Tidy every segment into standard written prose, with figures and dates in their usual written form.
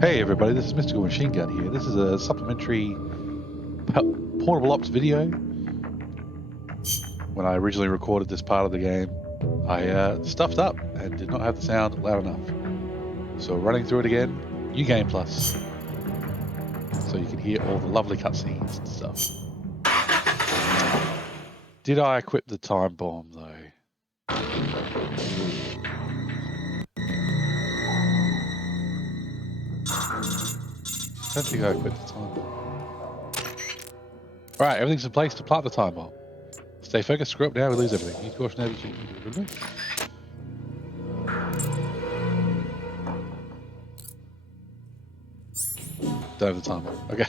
Hey everybody, this is Mystical Machine Gun here. This is a supplementary portable ops video. When I originally recorded this part of the game, I stuffed up and did not have the sound loud enough. So running through it again, New Game Plus, so you can hear all the lovely cutscenes and stuff. Did I equip the time bomb though? I don't think I equipped the time bomb. Alright, everything's in place to plant the time bomb. Stay focused, screw up now, we lose everything. Use caution over to don't have the time bomb. Okay.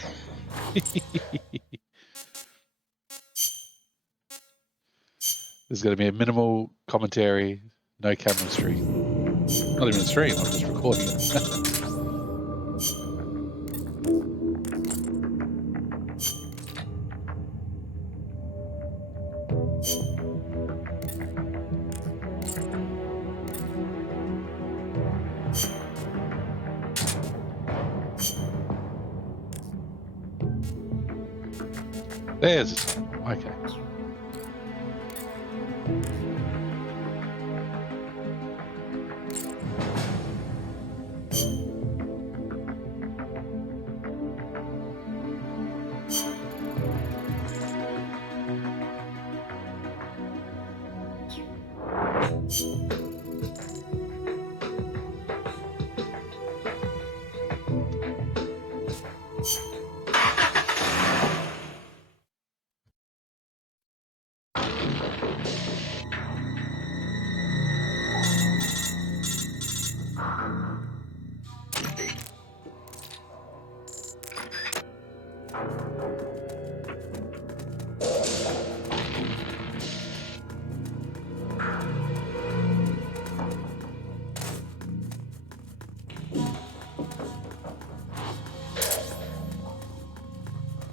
There's going to be a minimal commentary, no camera stream. Not even a stream, I'm just recording it. There's the time bomb. Okay.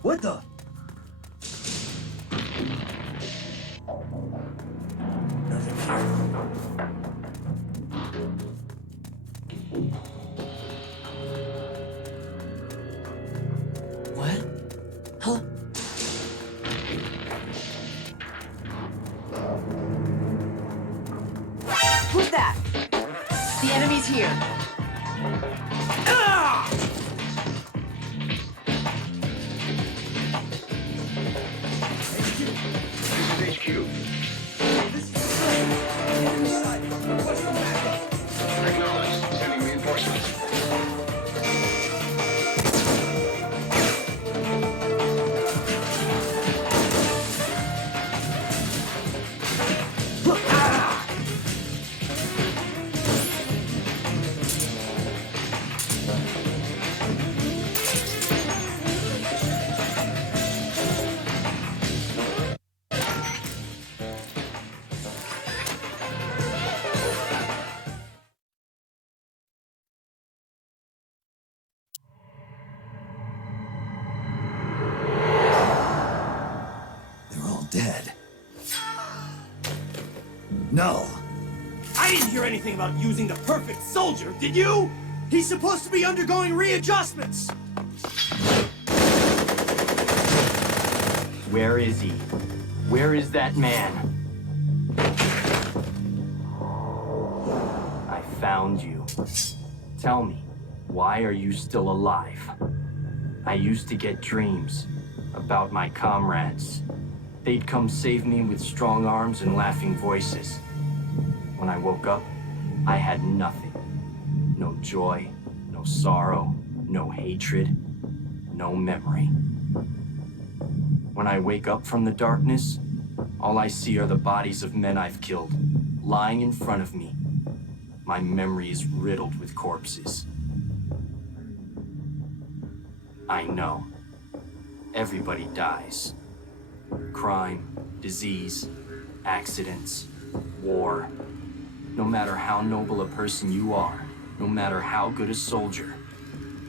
What the? Nothing here. What? Huh? Who's that? The enemy's here. Dead. Null. I didn't hear anything about using the perfect soldier, did you? He's supposed to be undergoing readjustments. Where is he? Where is that man? I found you. Tell me, why are you still alive? I used to get dreams about my comrades. They'd come save me with strong arms and laughing voices. When I woke up, I had nothing. No joy, no sorrow, no hatred, no memory. When I wake up from the darkness, all I see are the bodies of men I've killed, lying in front of me. My memory is riddled with corpses. I know. Everybody dies. Crime, disease, accidents, war. No matter how noble a person you are, no matter how good a soldier,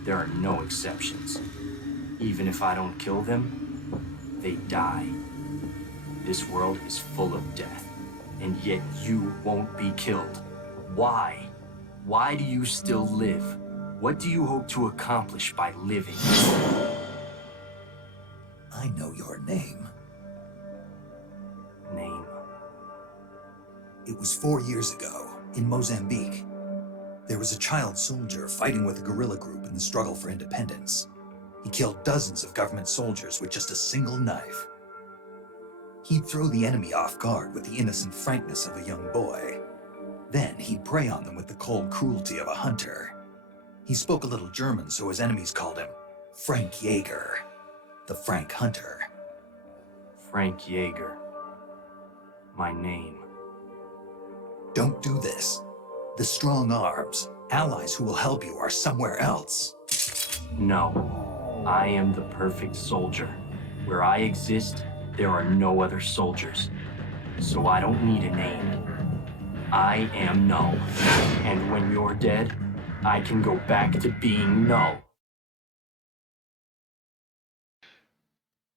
there are no exceptions. Even if I don't kill them, they die. This world is full of death, and yet you won't be killed. Why? Why do you still live? What do you hope to accomplish by living? I know your name. Name? It was 4 years ago, in Mozambique. There was a child soldier fighting with a guerrilla group in the struggle for independence. He killed dozens of government soldiers with just a single knife. He'd throw the enemy off guard with the innocent frankness of a young boy. Then he'd prey on them with the cold cruelty of a hunter. He spoke a little German, so his enemies called him Frank Jaeger, the Frank Hunter. Frank Jaeger. My name. Don't do this. The strong arms, allies who will help you, are somewhere else. No. I am the perfect soldier. Where I exist, there are no other soldiers. So I don't need a name. I am Null. And when you're dead, I can go back to being Null.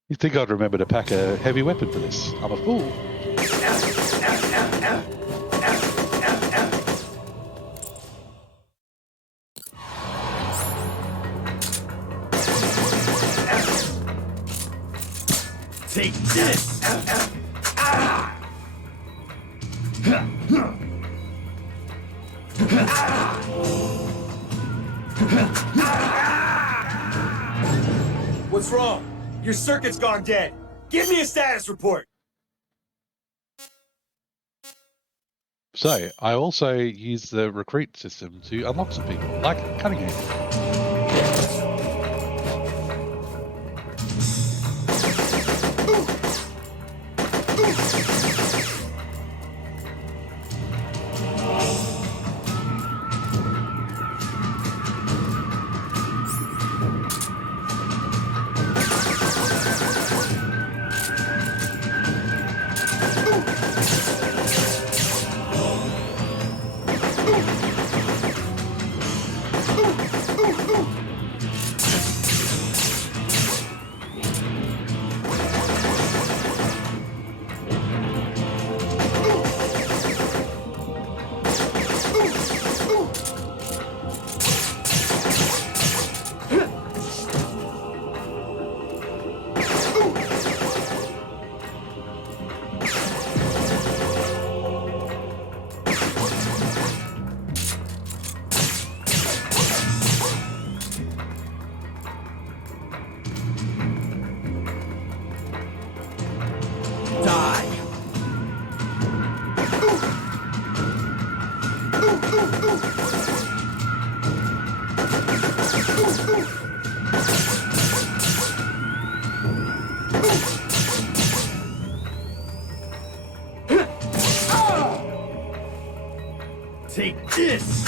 You'd think I'd remember to pack a heavy weapon for this. I'm a fool. Take this! What's wrong? Your circuit's gone dead. Give me a status report. So, I also use the recruit system to unlock some people, like Cunningham. Take this!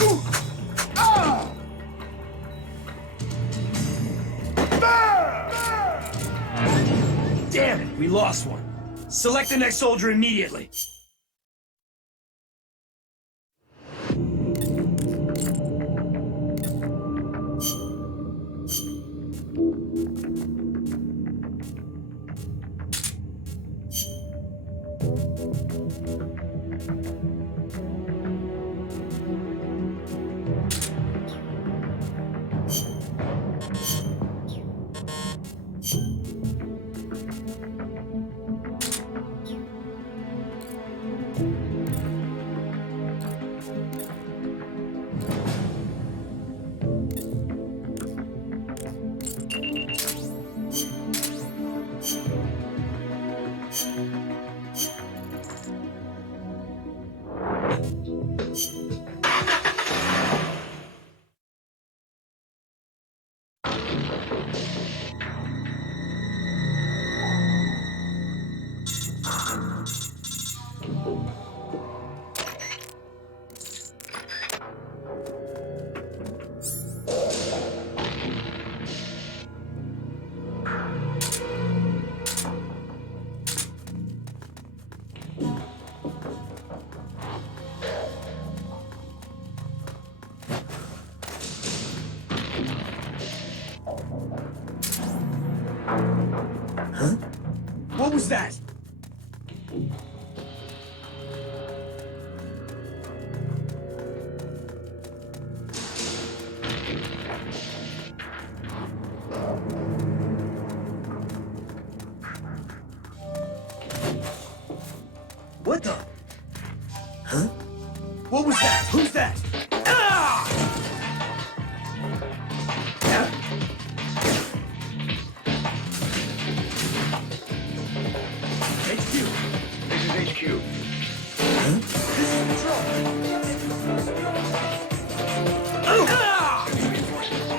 Damn it, we lost one. Select the next soldier immediately. What was that? that? Ah! HQ. This is HQ. This is Control. Ah! Reinforcements.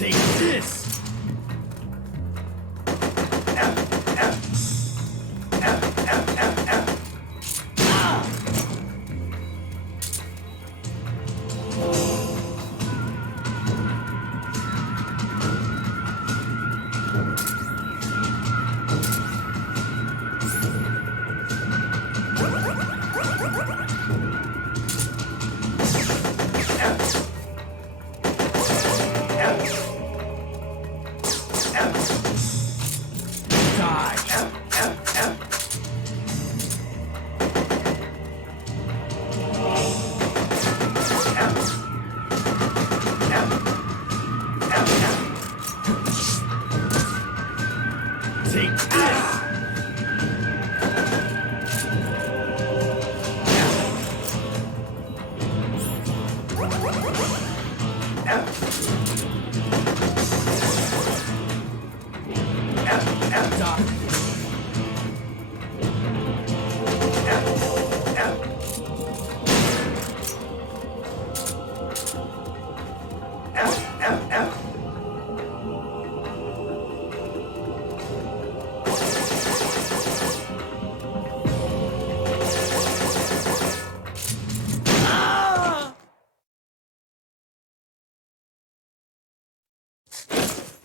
Take this! Take this!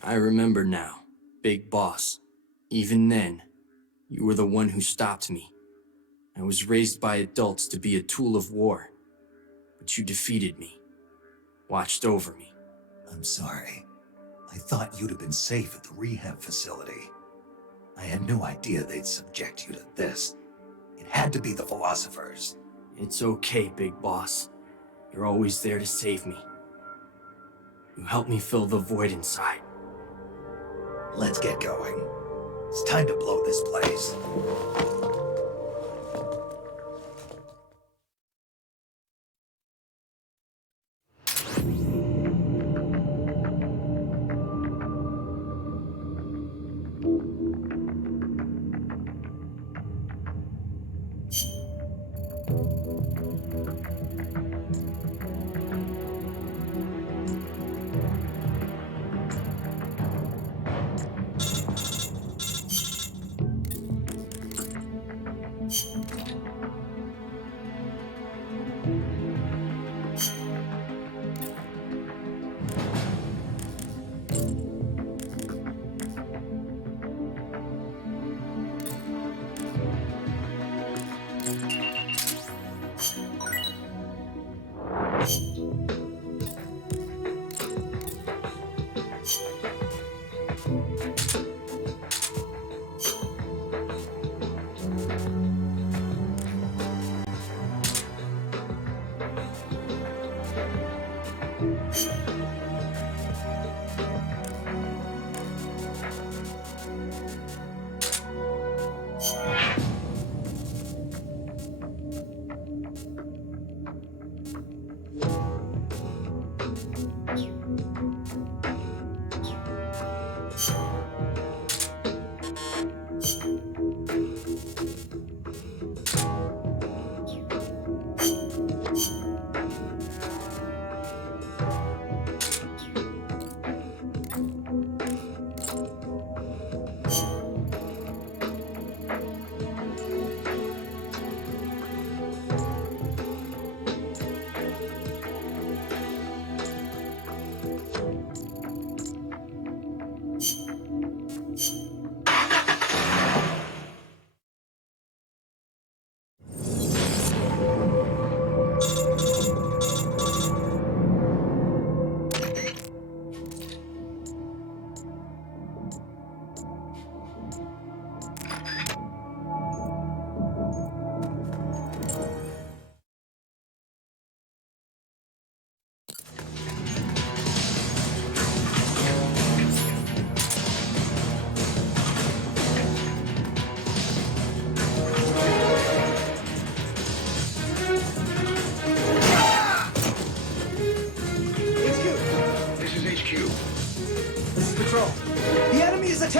I remember now, Big Boss. Even then, you were the one who stopped me. I was raised by adults to be a tool of war, but you defeated me, watched over me. I'm sorry. I thought you'd have been safe at the rehab facility. I had no idea they'd subject you to this. It had to be the philosophers. It's okay, Big Boss. You're always there to save me. You helped me fill the void inside. Let's get going. It's time to blow this place.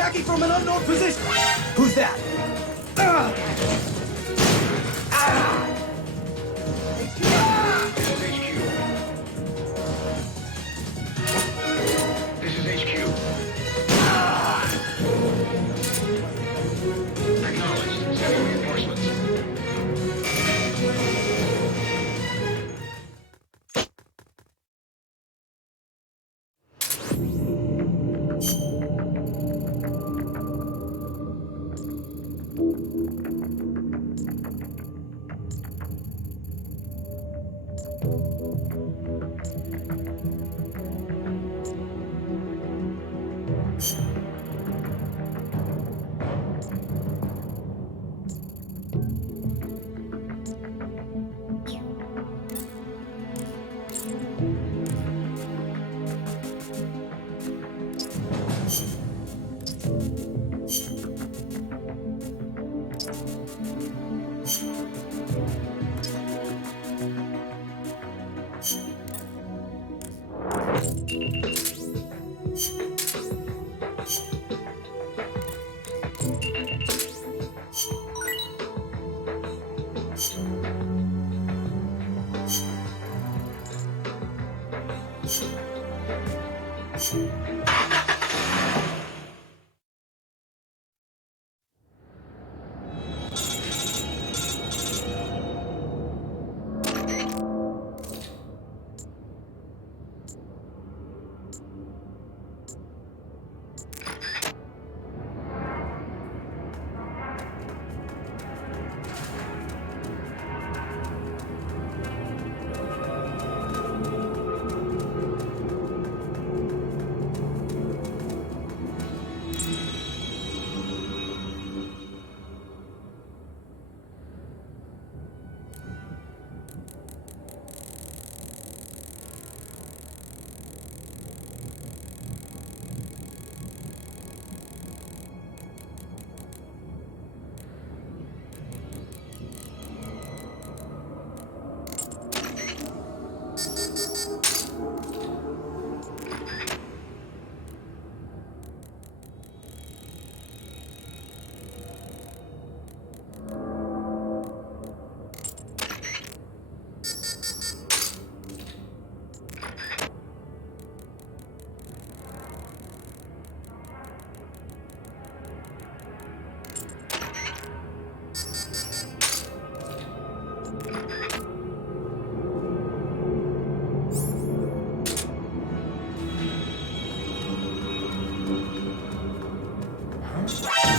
attacking from an unknown position! Who's that? Ah! Ah! This is HQ. This is HQ. Acknowledged. Sending reinforcements.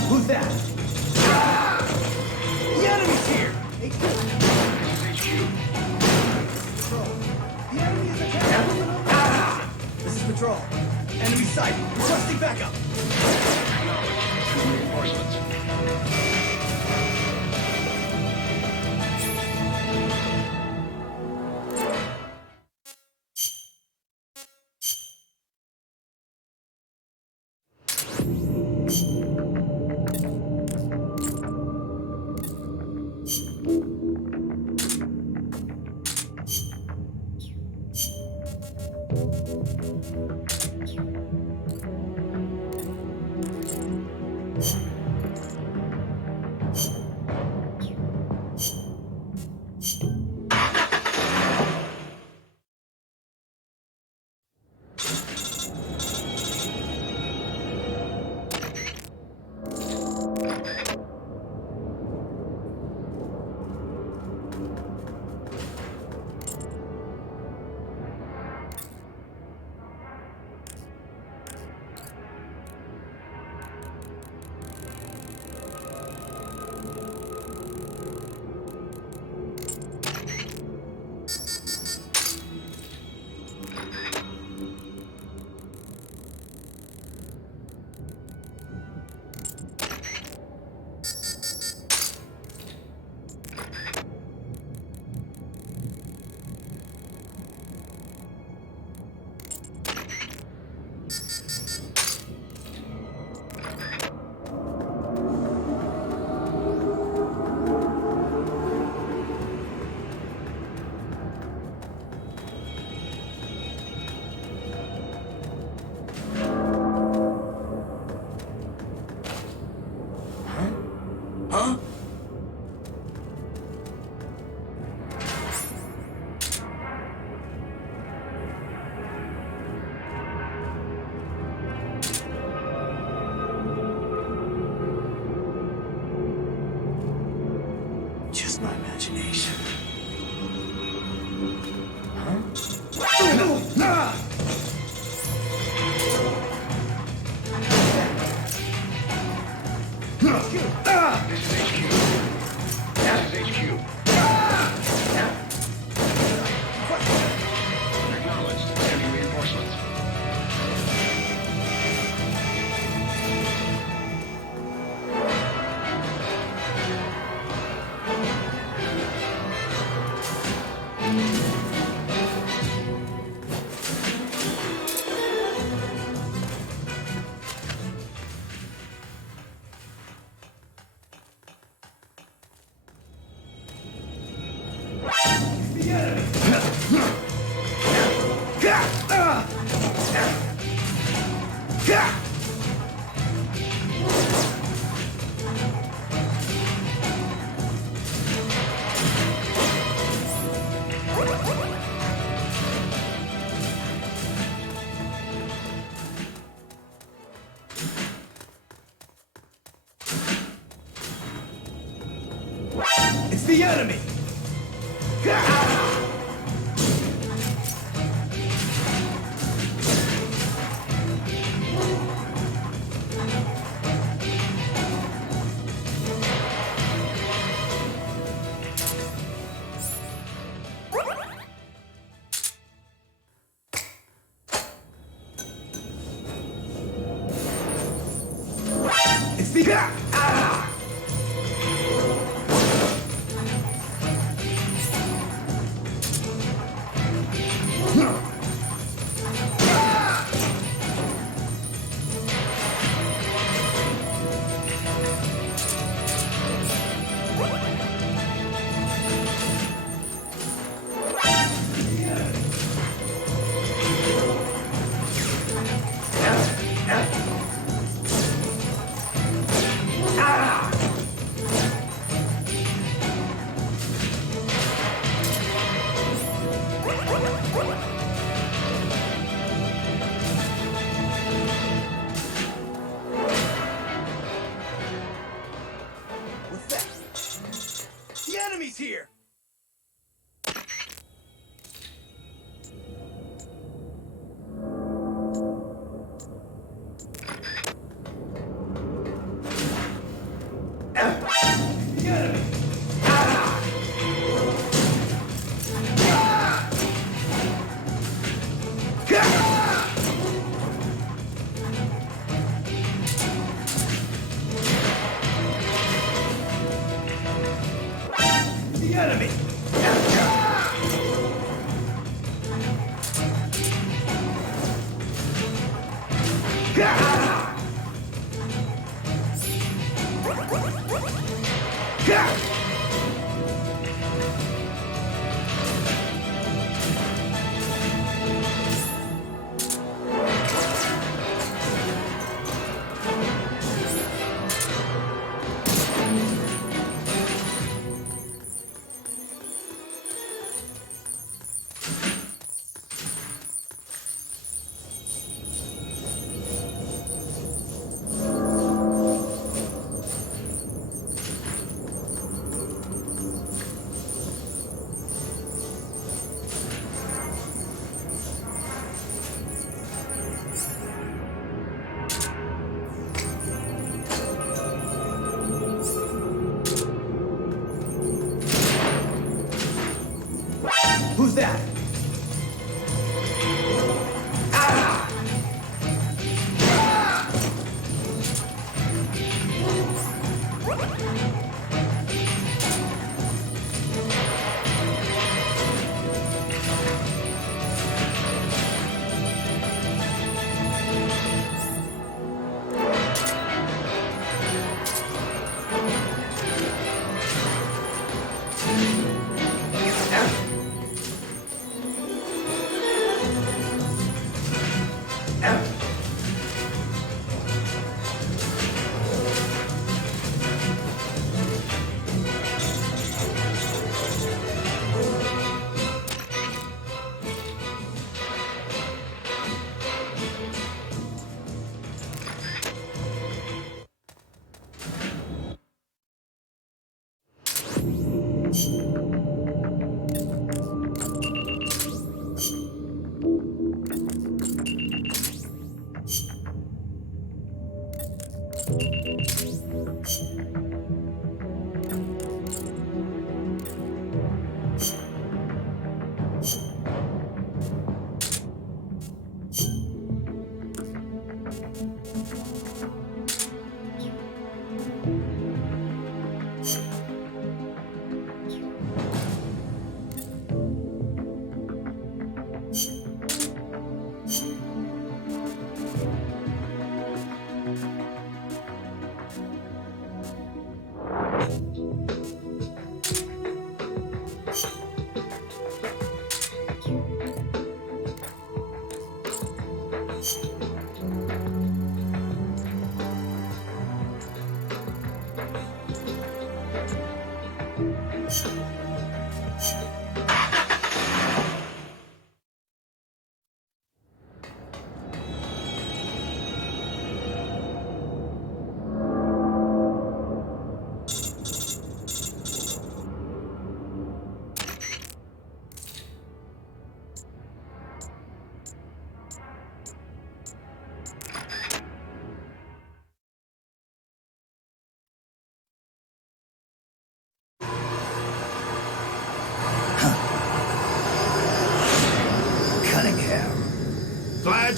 Who's that? Ah! The enemy's here! Hey, Patrol. The enemy is attacking! Ah! This is Patrol. Enemy sight. Requesting backup. Reinforcements. It's the enemy! It's the What's that? The enemy's here! The enemy! The enemy! Who's that?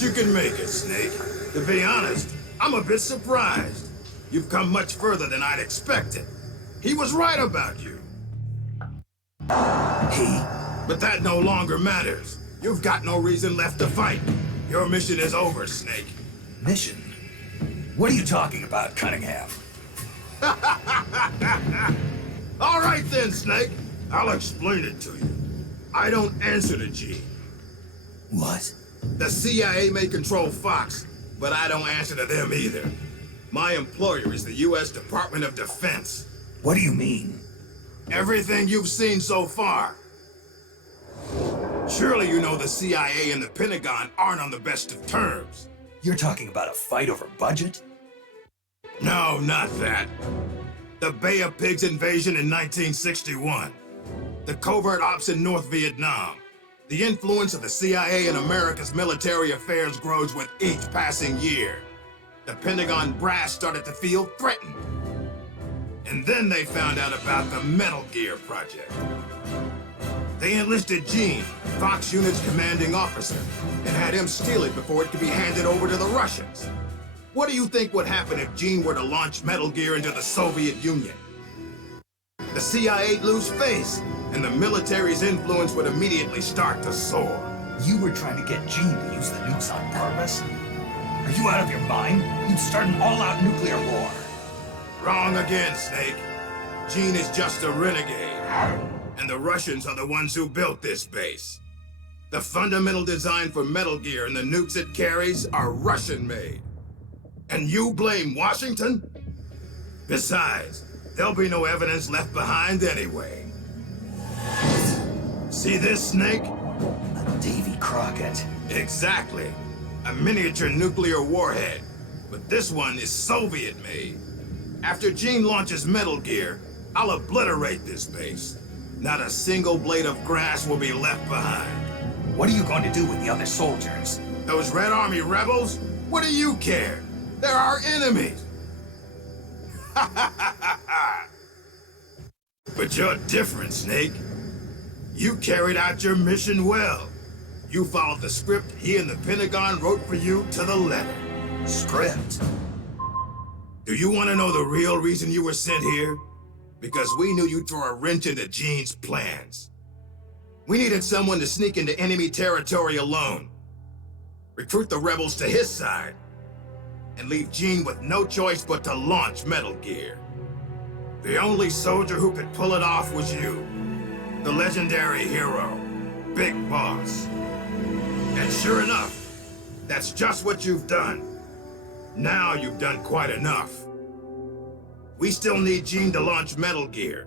glad you can make it, Snake. To be honest, I'm a bit surprised. You've come much further than I'd expected. He was right about you. He? But that no longer matters. You've got no reason left to fight. Your mission is over, Snake. Mission? What are you talking about, Cunningham? All right then, Snake. I'll explain it to you. I don't answer to Gene. What? The CIA may control Fox, but I don't answer to them either. My employer is the U.S. Department of Defense. What do you mean? Everything you've seen so far. Surely you know the CIA and the Pentagon aren't on the best of terms. You're talking about a fight over budget? No, not that. The Bay of Pigs invasion in 1961. The covert ops in North Vietnam. The influence of the CIA in America's military affairs grows with each passing year. The Pentagon brass started to feel threatened. And then they found out about the Metal Gear project. They enlisted Gene, Fox Unit's commanding officer, and had him steal it before it could be handed over to the Russians. What do you think would happen if Gene were to launch Metal Gear into the Soviet Union? The CIA'd lose face, and the military's influence would immediately start to soar. You were trying to get Gene to use the nukes on purpose? Are you out of your mind? You'd start an all-out nuclear war. Wrong again, Snake. Gene is just a renegade. And the Russians are the ones who built this base. The fundamental design for Metal Gear and the nukes it carries are Russian-made. And you blame Washington? Besides, there'll be no evidence left behind anyway. See this, Snake? A Davy Crockett. Exactly. A miniature nuclear warhead. But this one is Soviet-made. After Gene launches Metal Gear, I'll obliterate this base. Not a single blade of grass will be left behind. What are you going to do with the other soldiers? Those Red Army rebels? What do you care? They're our enemies. But you're different, Snake. You carried out your mission well. You followed the script he and the Pentagon wrote for you to the letter. Script? Do you want to know the real reason you were sent here? Because we knew you'd throw a wrench into Gene's plans. We needed someone to sneak into enemy territory alone, recruit the rebels to his side, and leave Gene with no choice but to launch Metal Gear. The only soldier who could pull it off was you, the legendary hero, Big Boss. And sure enough, that's just what you've done. Now you've done quite enough. We still need Gene to launch Metal Gear.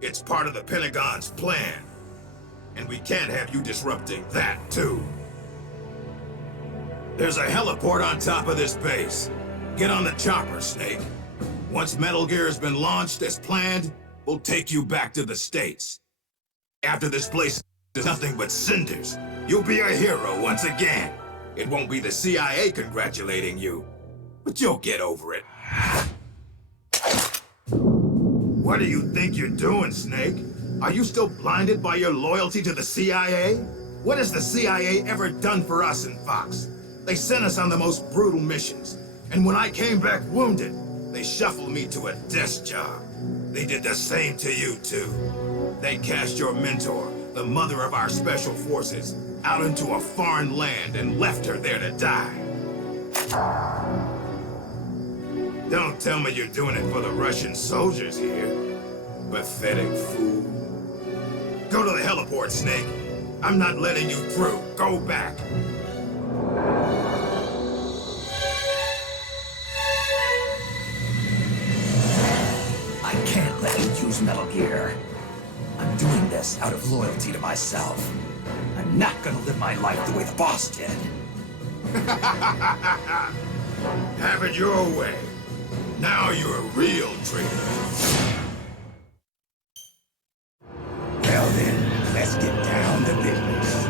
It's part of the Pentagon's plan. And we can't have you disrupting that, too. There's a heliport on top of this base. Get on the chopper, Snake. Once Metal Gear has been launched as planned, we'll take you back to the States. After this place is nothing but cinders, you'll be a hero once again. It won't be the CIA congratulating you, but you'll get over it. What do you think you're doing, Snake? Are you still blinded by your loyalty to the CIA? What has the CIA ever done for us in Fox? They sent us on the most brutal missions. And when I came back wounded, they shuffled me to a desk job. They did the same to you, too. They cast your mentor, the mother of our special forces, out into a foreign land and left her there to die. Don't tell me you're doing it for the Russian soldiers here. Pathetic fool. Go to the heliport, Snake. I'm not letting you through. Go back. I can't let you use Metal Gear. I'm doing this out of loyalty to myself. I'm not gonna live my life the way the boss did. Have it your way. Now you're a real traitor. Well then, let's get down to business.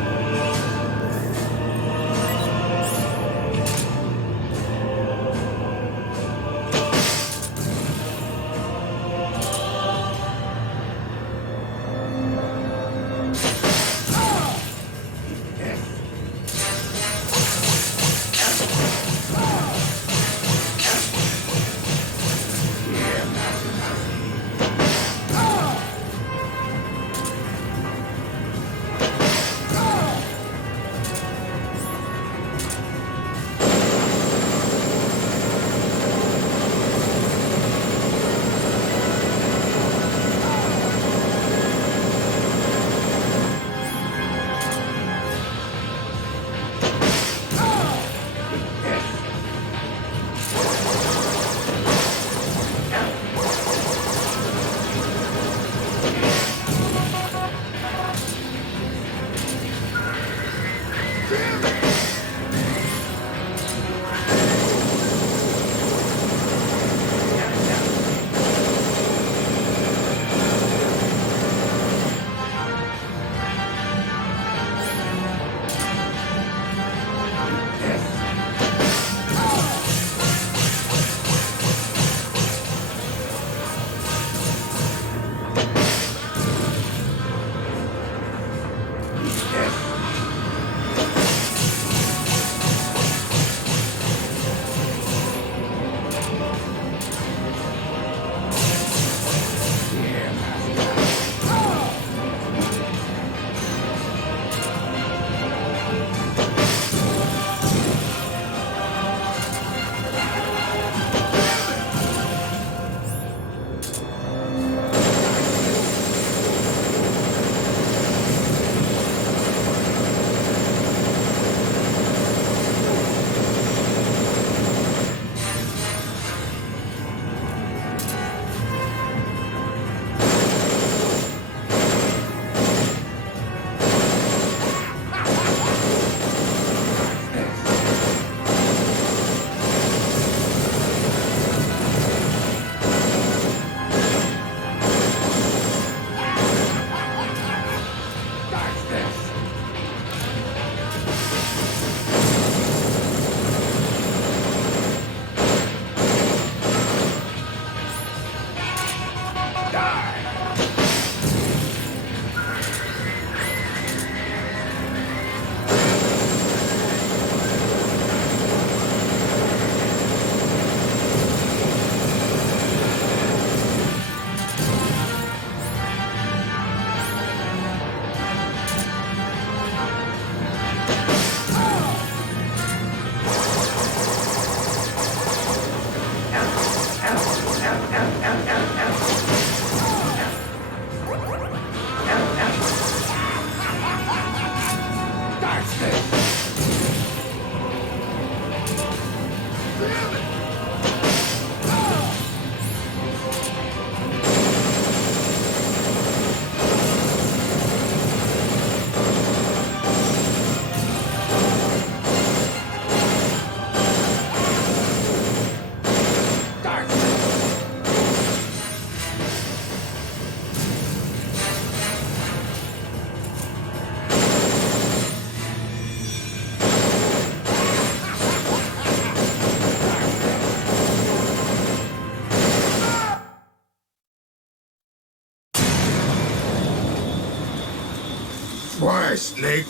Snake.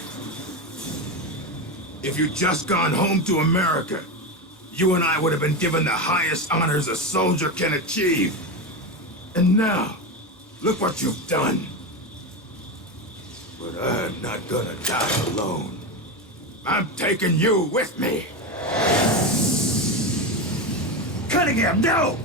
If you'd just gone home to America, you and I would have been given the highest honors a soldier can achieve. And now, look what you've done. But I'm not gonna die alone. I'm taking you with me. Cunningham, no!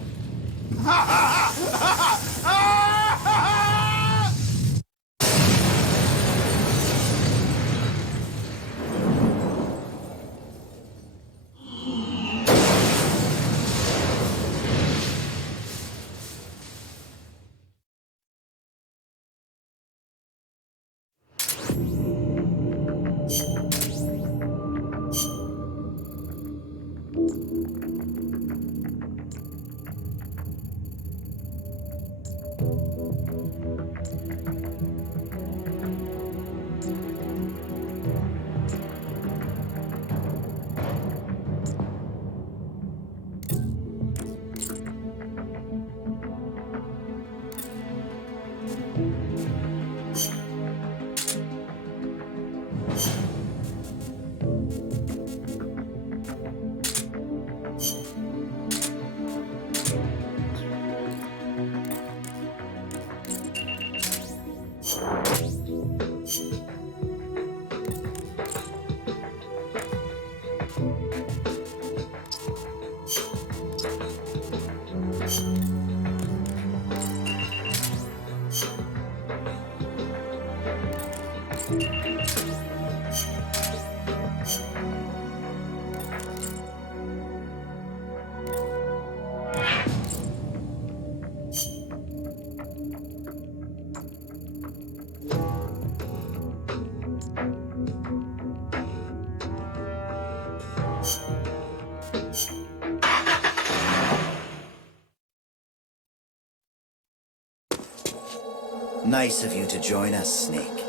Nice of you to join us, Snake.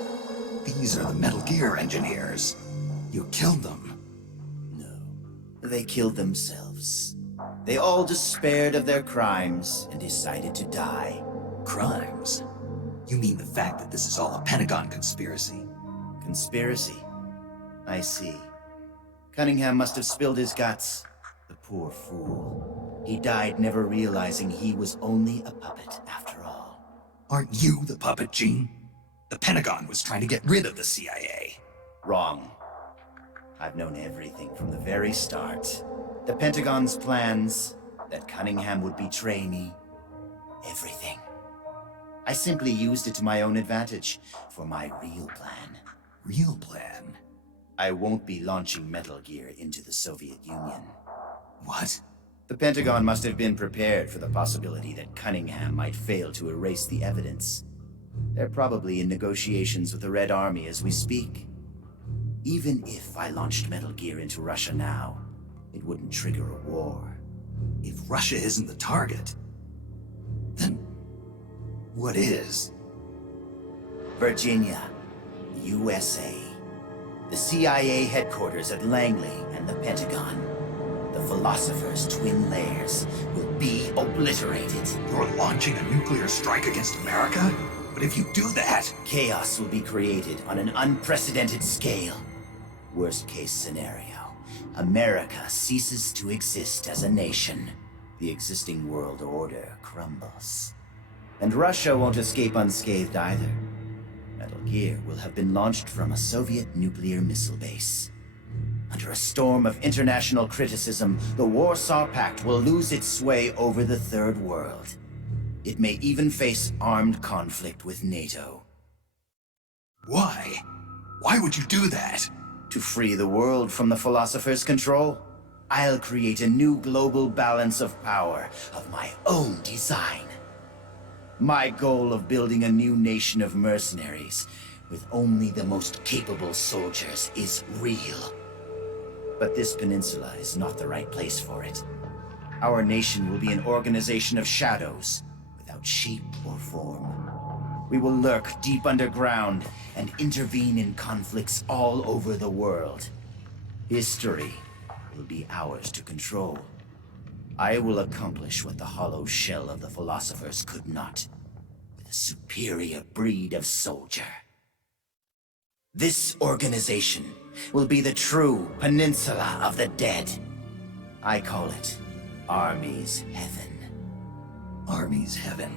These are the Metal Gear engineers. You killed them. No, they killed themselves. They all despaired of their crimes and decided to die. Crimes? You mean the fact that this is all a Pentagon conspiracy? Conspiracy? I see. Cunningham must have spilled his guts. The poor fool. He died never realizing he was only a puppet after all. Aren't you the puppet, Gene? The Pentagon was trying to get rid of the CIA. Wrong. I've known everything from the very start. The Pentagon's plans, that Cunningham would betray me. Everything. I simply used it to my own advantage for my real plan. Real plan? I won't be launching Metal Gear into the Soviet Union. What? The Pentagon must have been prepared for the possibility that Cunningham might fail to erase the evidence. They're probably in negotiations with the Red Army as we speak. Even if I launched Metal Gear into Russia now, it wouldn't trigger a war. If Russia isn't the target, then what is? Virginia, USA. The CIA headquarters at Langley and the Pentagon. The Philosopher's twin lairs will be obliterated. You're launching a nuclear strike against America? But if you do that... Chaos will be created on an unprecedented scale. Worst case scenario, America ceases to exist as a nation. The existing world order crumbles. And Russia won't escape unscathed either. Metal Gear will have been launched from a Soviet nuclear missile base. Under a storm of international criticism, the Warsaw Pact will lose its sway over the Third World. It may even face armed conflict with NATO. Why? Why would you do that? To free the world from the Philosopher's control, I'll create a new global balance of power of my own design. My goal of building a new nation of mercenaries with only the most capable soldiers is real. But this peninsula is not the right place for it. Our nation will be an organization of shadows, without shape or form. We will lurk deep underground and intervene in conflicts all over the world. History will be ours to control. I will accomplish what the hollow shell of the Philosophers could not, with a superior breed of soldier. This organization will be the true Peninsula of the Dead. I call it Army's Heaven. Army's Heaven.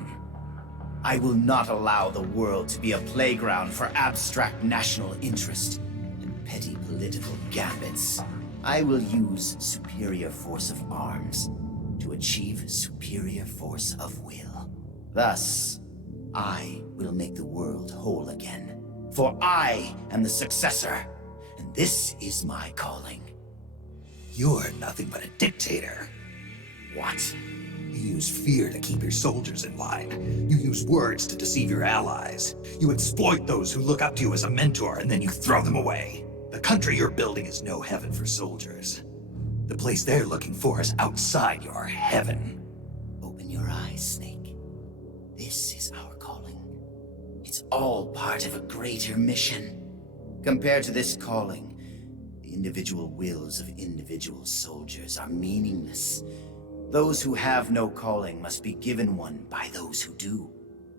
I will not allow the world to be a playground for abstract national interest and petty political gambits. I will use superior force of arms to achieve superior force of will. Thus, I will make the world whole again. For I am the successor, and this is my calling. You're nothing but a dictator. What? You use fear to keep your soldiers in line. You use words to deceive your allies. You exploit those who look up to you as a mentor, and then you throw them away. The country you're building is no heaven for soldiers. The place they're looking for is outside your heaven. Open your eyes, Snake. This is our calling. It's all part of a greater mission. Compared to this calling, the individual wills of individual soldiers are meaningless. Those who have no calling must be given one by those who do.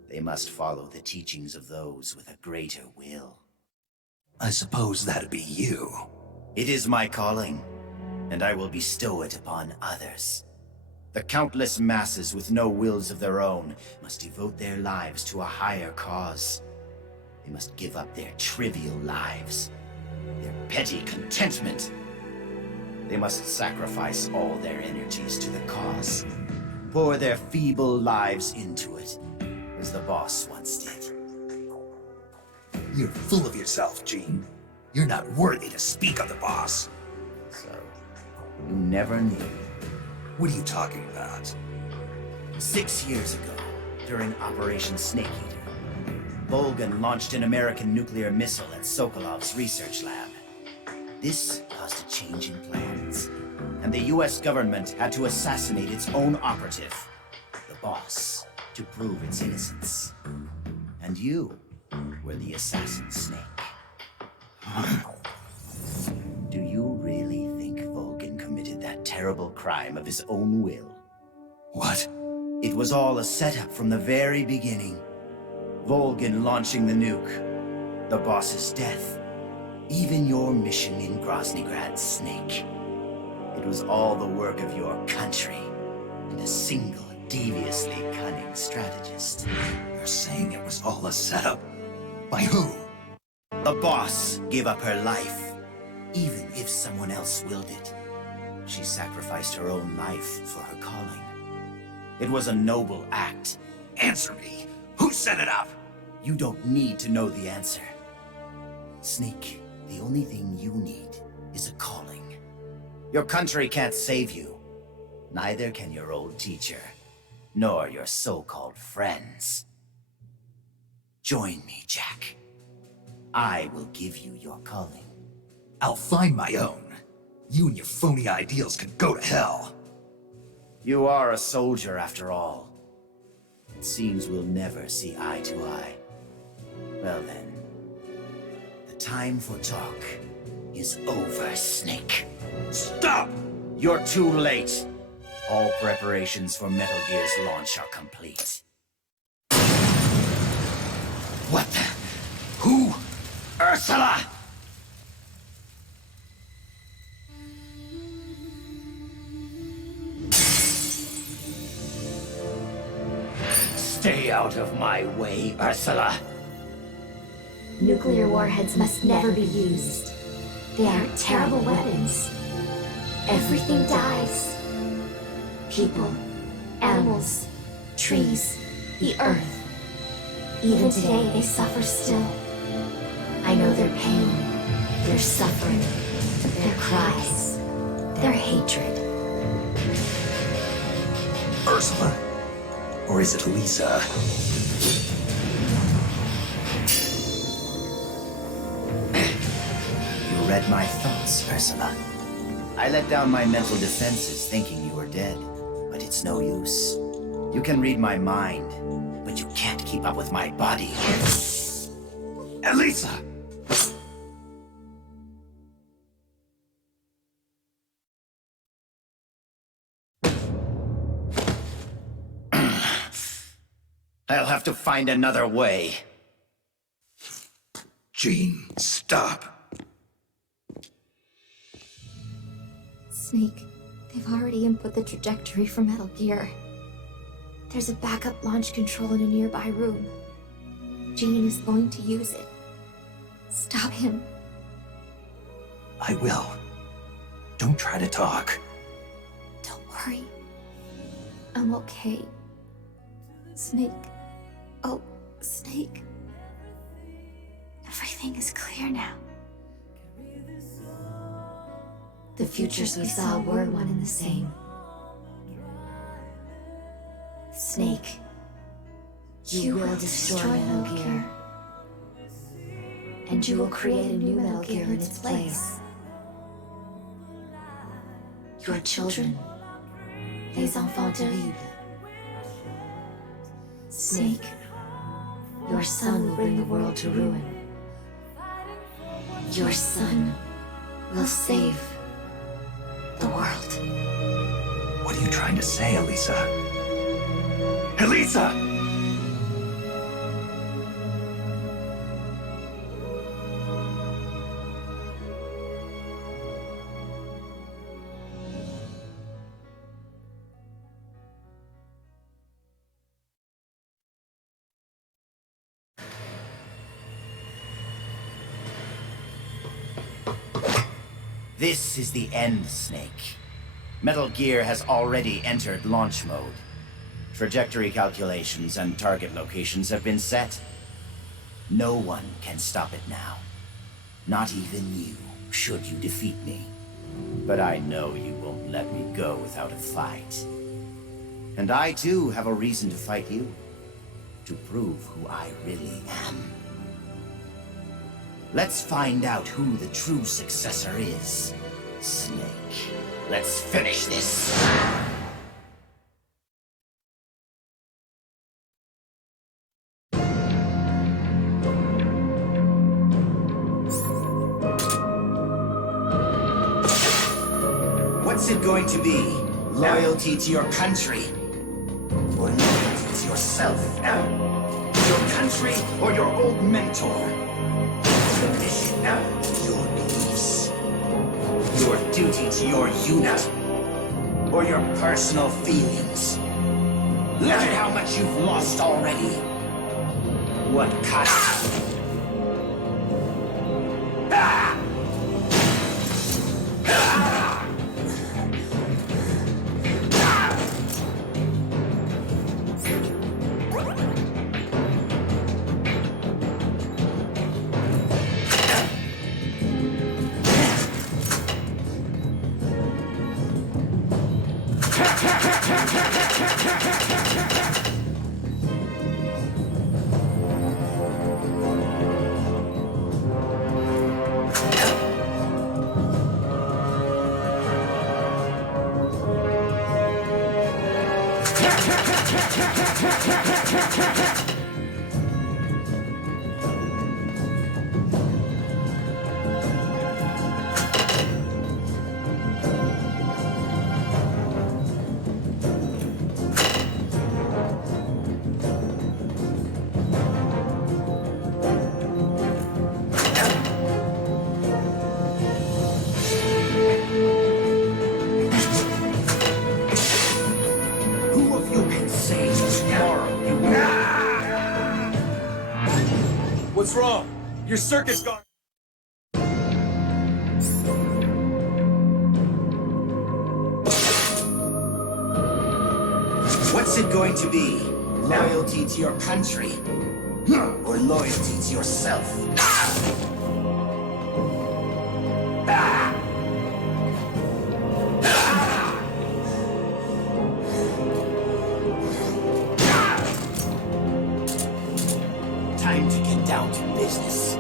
They must follow the teachings of those with a greater will. I suppose that'd be you. It is my calling, and I will bestow it upon others. The countless masses with no wills of their own must devote their lives to a higher cause. They must give up their trivial lives, their petty contentment. They must sacrifice all their energies to the cause, pour their feeble lives into it, as the boss once did. You're full of yourself, Gene. You're not worthy to speak of the boss. So, you never knew. What are you talking about? 6 years ago, during Operation Snake Eater, Volgan launched an American nuclear missile at Sokolov's research lab. This caused a change in plans, and the US government had to assassinate its own operative, the boss, to prove its innocence. And you were the assassin, Snake. Do you really think Volgan committed that terrible crime of his own will? What? It was all a setup from the very beginning. Volgan launching the nuke, the boss's death, even your mission in Groznygrad, Snake. It was all the work of your country and a single, deviously cunning strategist. You're saying it was all a setup? By who? The boss gave up her life, even if someone else willed it. She sacrificed her own life for her calling. It was a noble act. Answer me! Who set it up? You don't need to know the answer. Snake, the only thing you need is a calling. Your country can't save you. Neither can your old teacher, nor your so-called friends. Join me, Jack. I will give you your calling. I'll find my own. You and your phony ideals can go to hell. You are a soldier, after all. It seems we'll never see eye to eye. Well then, the time for talk is over, Snake. Stop! You're too late. All preparations for Metal Gear's launch are complete. What the? Who? Ursula! Stay out of my way, Ursula. Nuclear warheads must never be used. They are terrible weapons. Everything dies. People, animals, trees, the earth. Even today, they suffer still. I know their pain, their suffering, their cries, their hatred. Ursula? Or is it Lisa? You read my thoughts, Ursula. I let down my mental defenses thinking you were dead, but it's no use. You can read my mind, but you can't keep up with my body. Elisa! I'll have to find another way. Gene, stop. Snake, they've already input the trajectory for Metal Gear. There's a backup launch control in a nearby room. Gene is going to use it. Stop him. I will. Don't try to talk. Don't worry. I'm okay. Snake. Oh, Snake. Everything is clear now. The futures we saw were one and the same. Snake, you will destroy Metal Gear. And you will create a new Metal Gear in its place. Your children, les enfants terribles. Snake, your son will bring the world to ruin. Your son will save the world. What are you trying to say, Elisa? Elisa! This is the end, Snake. Metal Gear has already entered launch mode. Trajectory calculations and target locations have been set. No one can stop it now. Not even you, should you defeat me. But I know you won't let me go without a fight. And I too have a reason to fight you. To prove who I really am. Let's find out who the true successor is. Snake, let's finish this. What's it going to be? Loyalty to your country? Or loyalty to yourself? Your country or your old mentor? Your mission, your beliefs, your duty to your unit, or your personal feelings. Look at how much you've lost already. What cost? What's wrong? Your circuit's gone. What's it going to be? Loyalty to your country? Or loyalty to yourself? Time to get down to business.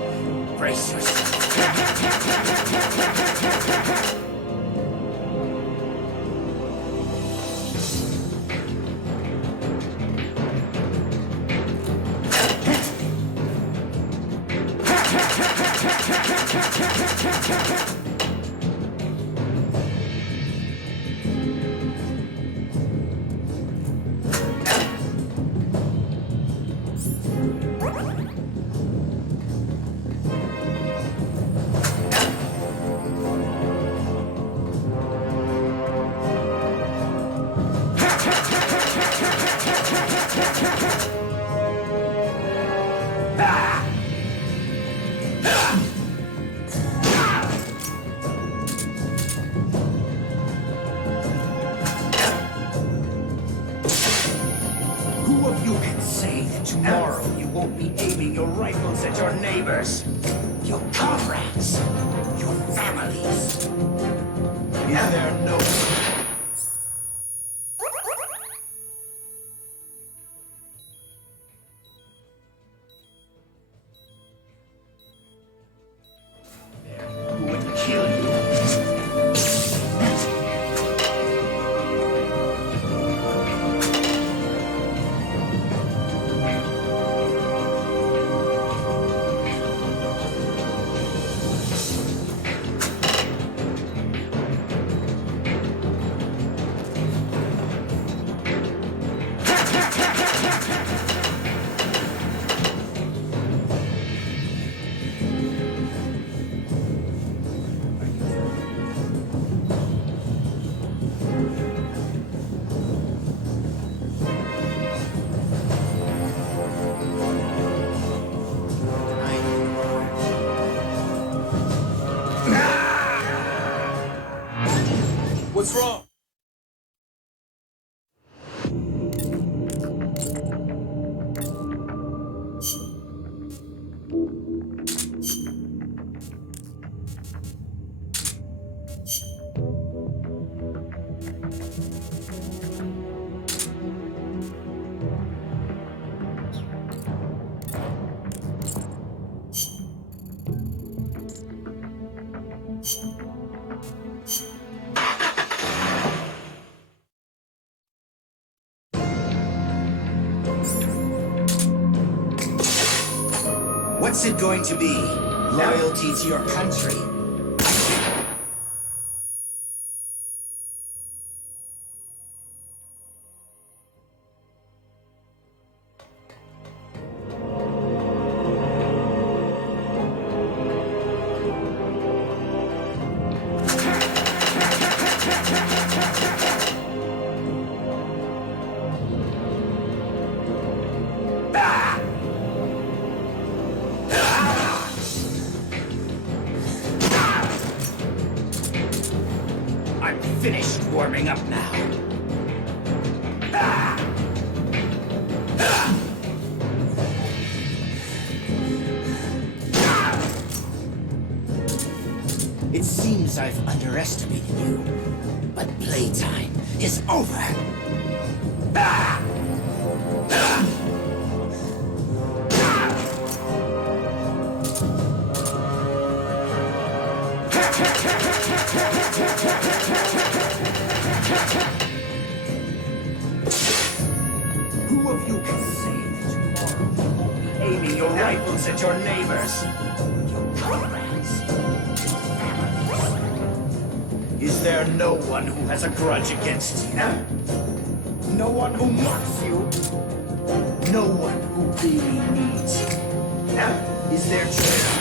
Brace yourself. at your neighbors, your comrades, your families. Is there no... who would kill you? What's wrong? What's it going to be? Loyalty to your country? I'm finished warming up now. It seems I've underestimated you, but playtime is over. Who of you can say that tomorrow you won't be aiming your rifles at your neighbors, your comrades? Is there no one who has a grudge against you? No one who mocks you? No one who really needs you? Is there truth?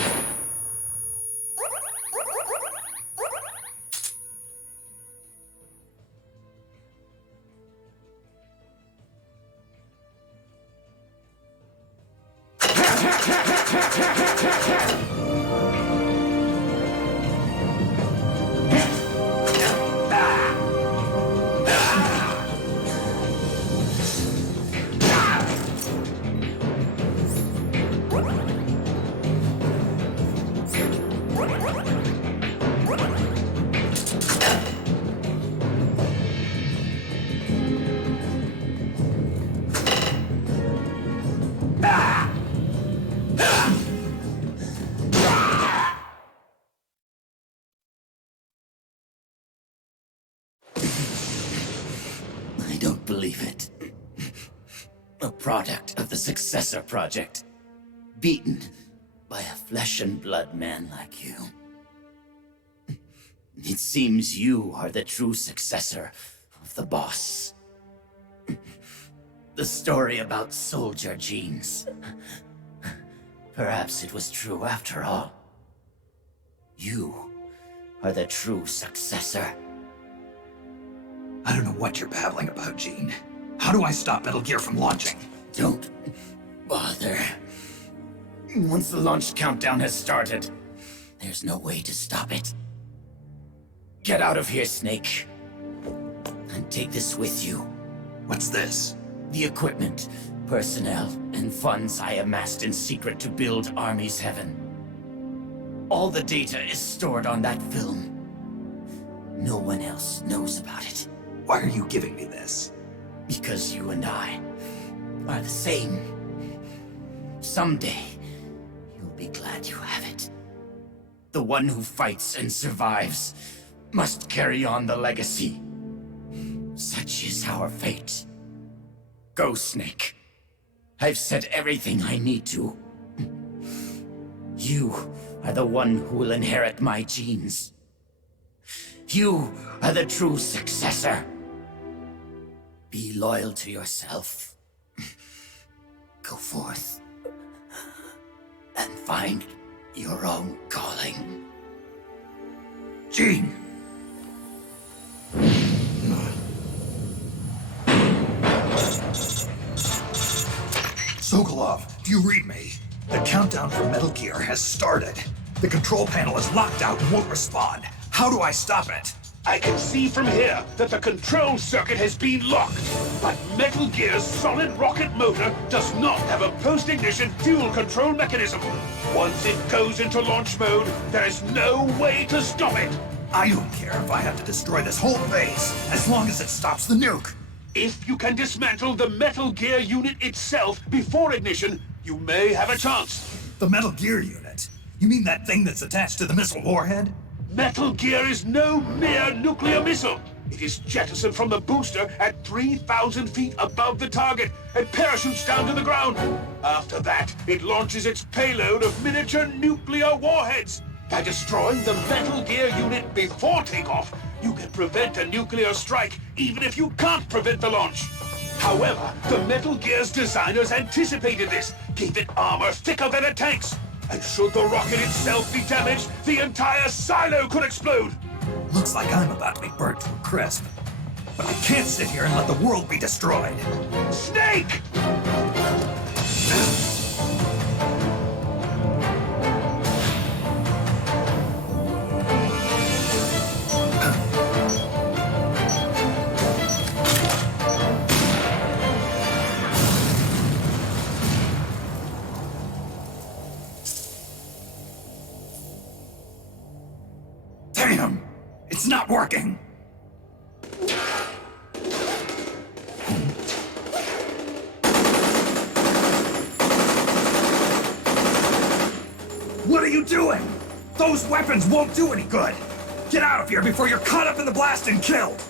I don't believe it. A product of the Successor Project. Beaten by a flesh and blood man like you. It seems you are the true successor of the boss. The story about soldier genes. Perhaps it was true after all. You are the true successor. I don't know what you're babbling about, Gene. How do I stop Metal Gear from launching? Don't bother. Once the launch countdown has started, there's no way to stop it. Get out of here, Snake. And take this with you. What's this? The equipment personnel, and funds I amassed in secret to build Army's Heaven. All the data is stored on that film. No one else knows about it. Why are you giving me this? Because you and I are the same. Someday, you'll be glad you have it. The one who fights and survives must carry on the legacy. Such is our fate. Go, Snake. I've said everything I need to. You are the one who will inherit my genes. You are the true successor. Be loyal to yourself. Go forth and find your own calling. Gene! Sokolov, do you read me? The countdown for Metal Gear has started. The control panel is locked out and won't respond. How do I stop it? I can see from here that the control circuit has been locked, but Metal Gear's solid rocket motor does not have a post-ignition fuel control mechanism. Once it goes into launch mode, there is no way to stop it. I don't care if I have to destroy this whole base, as long as it stops the nuke. If you can dismantle the Metal Gear unit itself before ignition, you may have a chance. The Metal Gear unit? You mean that thing that's attached to the missile warhead? Metal Gear is no mere nuclear missile. It is jettisoned from the booster at 3,000 feet above the target and parachutes down to the ground. After that, it launches its payload of miniature nuclear warheads. By destroying the Metal Gear unit before takeoff, you can prevent a nuclear strike, even if you can't prevent the launch. However, the Metal Gear's designers anticipated this, gave it armor thicker than a tank's. And should the rocket itself be damaged, the entire silo could explode. Looks like I'm about to be burnt to a crisp. But I can't sit here and let the world be destroyed. Snake! Damn! It's not working! What are you doing? Those weapons won't do any good! Get out of here before you're caught up in the blast and killed!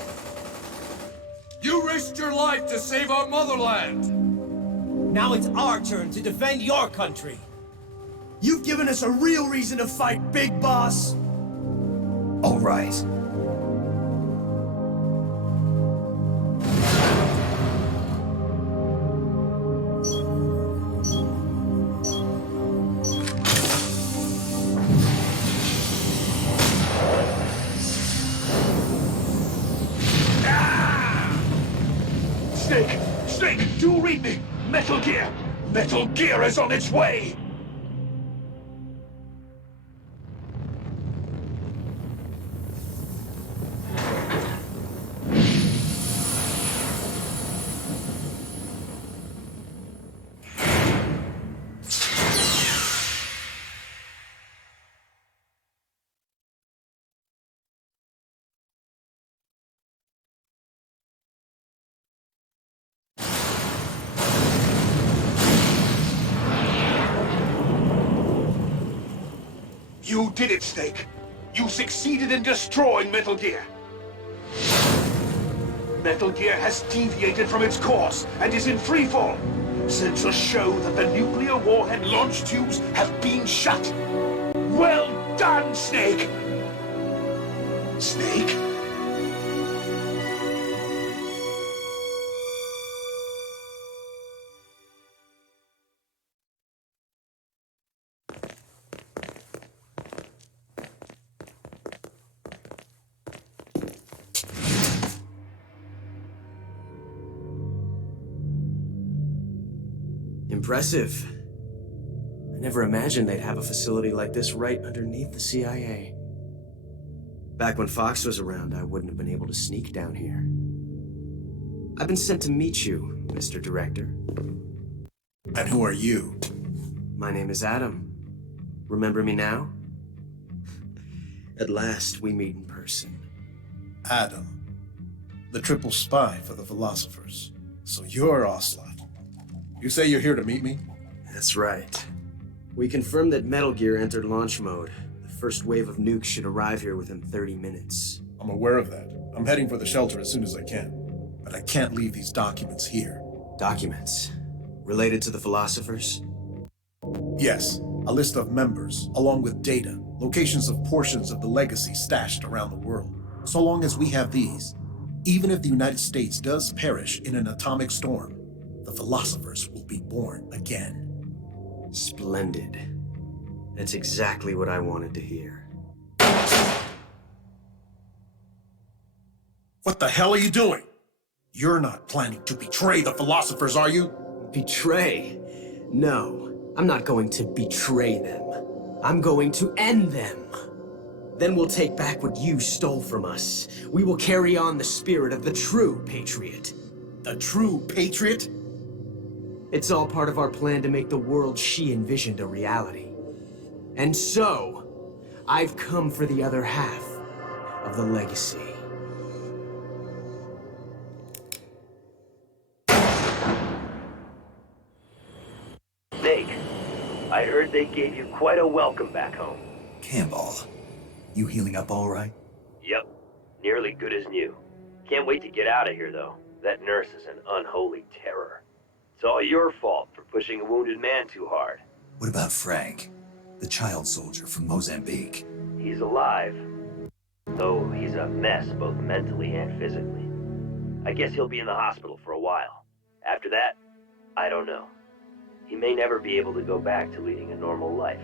You risked your life to save our motherland! Now it's our turn to defend your country. You've given us a real reason to fight, Big Boss. All right. Snake! Snake, do read me! Metal Gear! Metal Gear is on its way! You did it, Snake. You succeeded in destroying Metal Gear. Metal Gear has deviated from its course and is in freefall. Sensors show that the nuclear warhead launch tubes have been shut. Well done, Snake! Snake? Impressive. I never imagined they'd have a facility like this right underneath the CIA. Back when Fox was around, I wouldn't have been able to sneak down here. I've been sent to meet you, Mr. Director. And who are you? My name is Adam. Remember me now? At last, we meet in person. Adam. The triple spy for the philosophers. So you're Ocelot. You say you're here to meet me? That's right. We confirmed that Metal Gear entered launch mode. The first wave of nukes should arrive here within 30 minutes. I'm aware of that. I'm heading for the shelter as soon as I can. But I can't leave these documents here. Documents? Related to the philosophers? Yes, a list of members, along with data, locations of portions of the legacy stashed around the world. So long as we have these, even if the United States does perish in an atomic storm, the philosophers will be born again. Splendid. That's exactly what I wanted to hear. What the hell are you doing? You're not planning to betray the philosophers, are you? Betray? No, I'm not going to betray them. I'm going to end them. Then we'll take back what you stole from us. We will carry on the spirit of the true patriot. The true patriot? It's all part of our plan to make the world she envisioned a reality. And so, I've come for the other half of the legacy. Snake, I heard they gave you quite a welcome back home. Campbell, you healing up all right? Yep, nearly good as new. Can't wait to get out of here, though. That nurse is an unholy terror. It's all your fault for pushing a wounded man too hard. What about Frank, the child soldier from Mozambique? He's alive, though he's a mess both mentally and physically. I guess he'll be in the hospital for a while. After that, I don't know. He may never be able to go back to leading a normal life.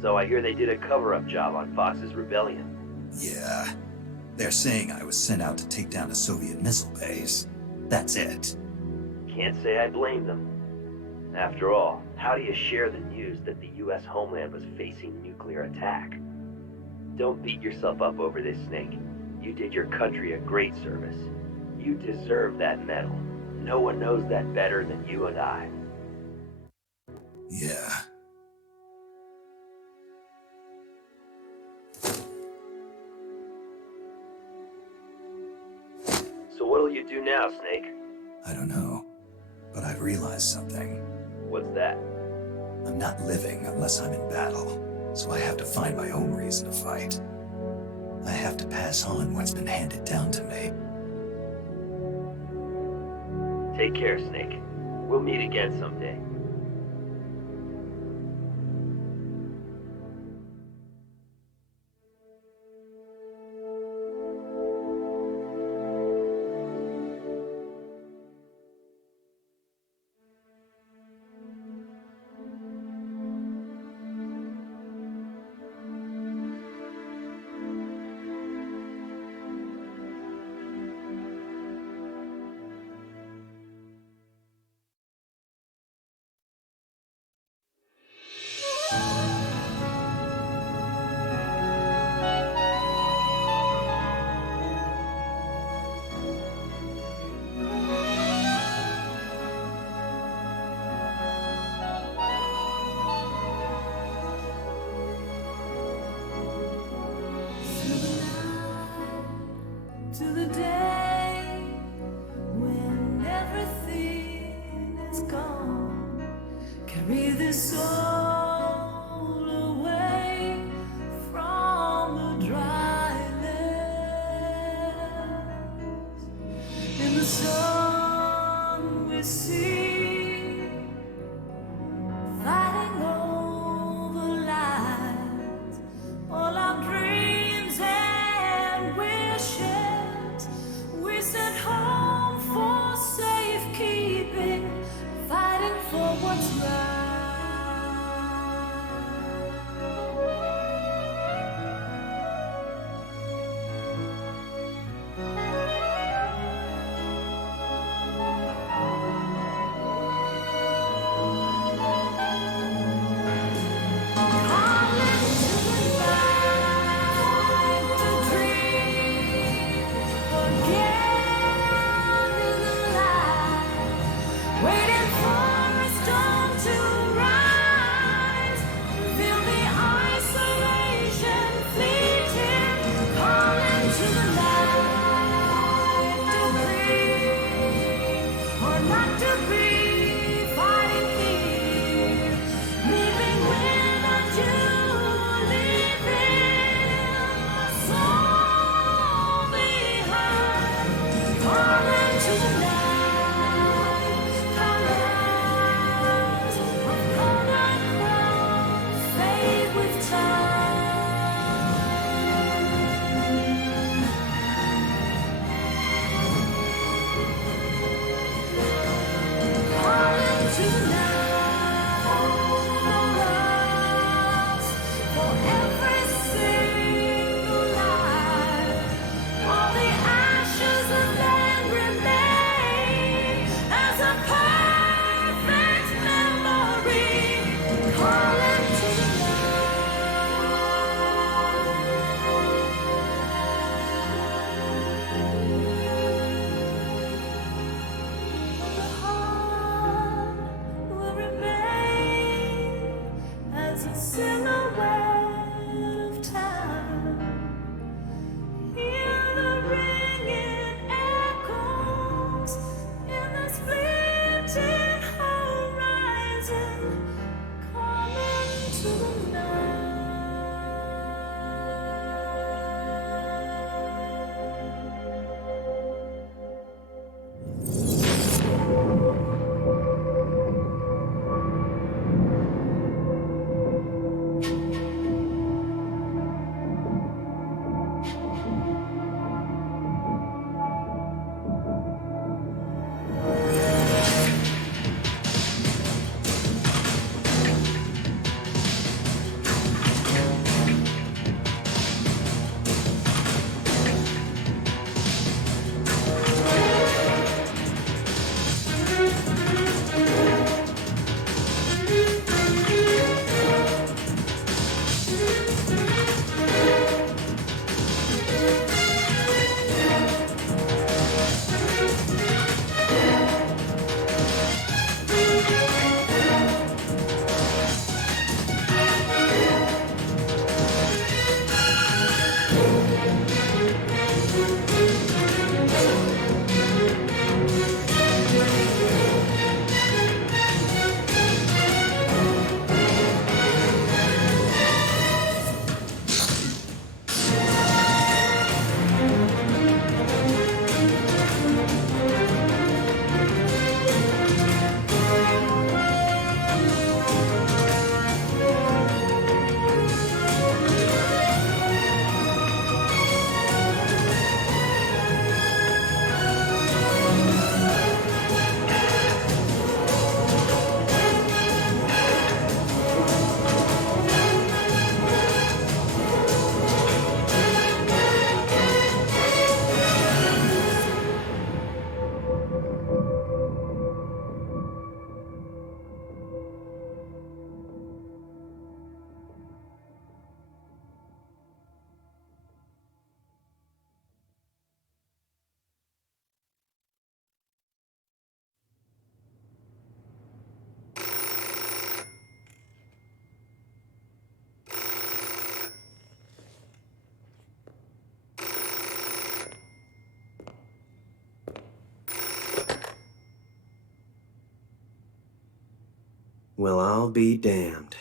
So I hear they did a cover-up job on Fox's rebellion. Yeah. They're saying I was sent out to take down a Soviet missile base. That's it. Can't say I blame them. After all, how do you share the news that the US homeland was facing nuclear attack? Don't beat yourself up over this, Snake. You did your country a great service. You deserve that medal. No one knows that better than you and I. Yeah. So what'll you do now, Snake? I don't know, but I've realized something. What's that? I'm not living unless I'm in battle, so I have to find my own reason to fight. I have to pass on what's been handed down to me. Take care, Snake. We'll meet again someday. To the day when everything is gone, carry this soul away from the dry lands. In the sun we see, fighting over lives, all our dreams and wishes. We sent home for safekeeping, fighting for what's right. Well, I'll be damned.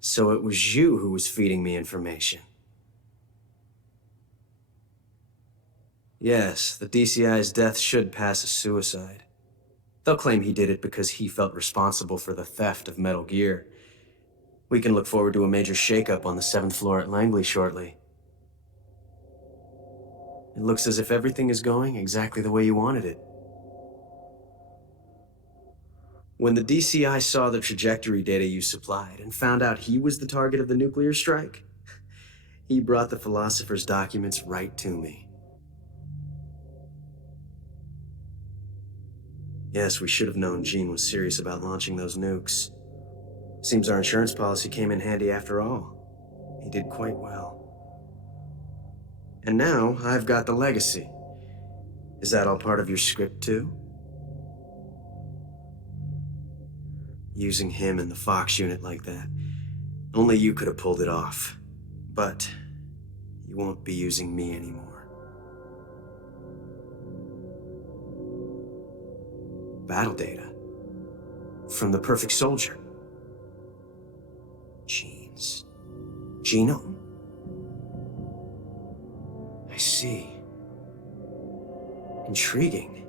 So it was you who was feeding me information. Yes, the DCI's death should pass as suicide. They'll claim he did it because he felt responsible for the theft of Metal Gear. We can look forward to a major shakeup on the 7th floor at Langley shortly. It looks as if everything is going exactly the way you wanted it. When the DCI saw the trajectory data you supplied and found out he was the target of the nuclear strike, he brought the Philosopher's documents right to me. Yes, we should have known Gene was serious about launching those nukes. Seems our insurance policy came in handy after all. He did quite well. And now, I've got the legacy. Is that all part of your script, too? Using him in the Fox unit like that. Only you could have pulled it off. But you won't be using me anymore. Battle data. From the Perfect Soldier. Genes. Genome. I see. Intriguing.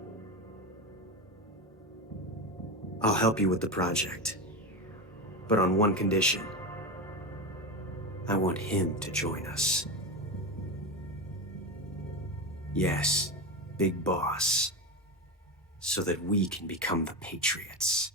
I'll help you with the project. But on one condition. I want him to join us. Yes, Big Boss. So that we can become the Patriots.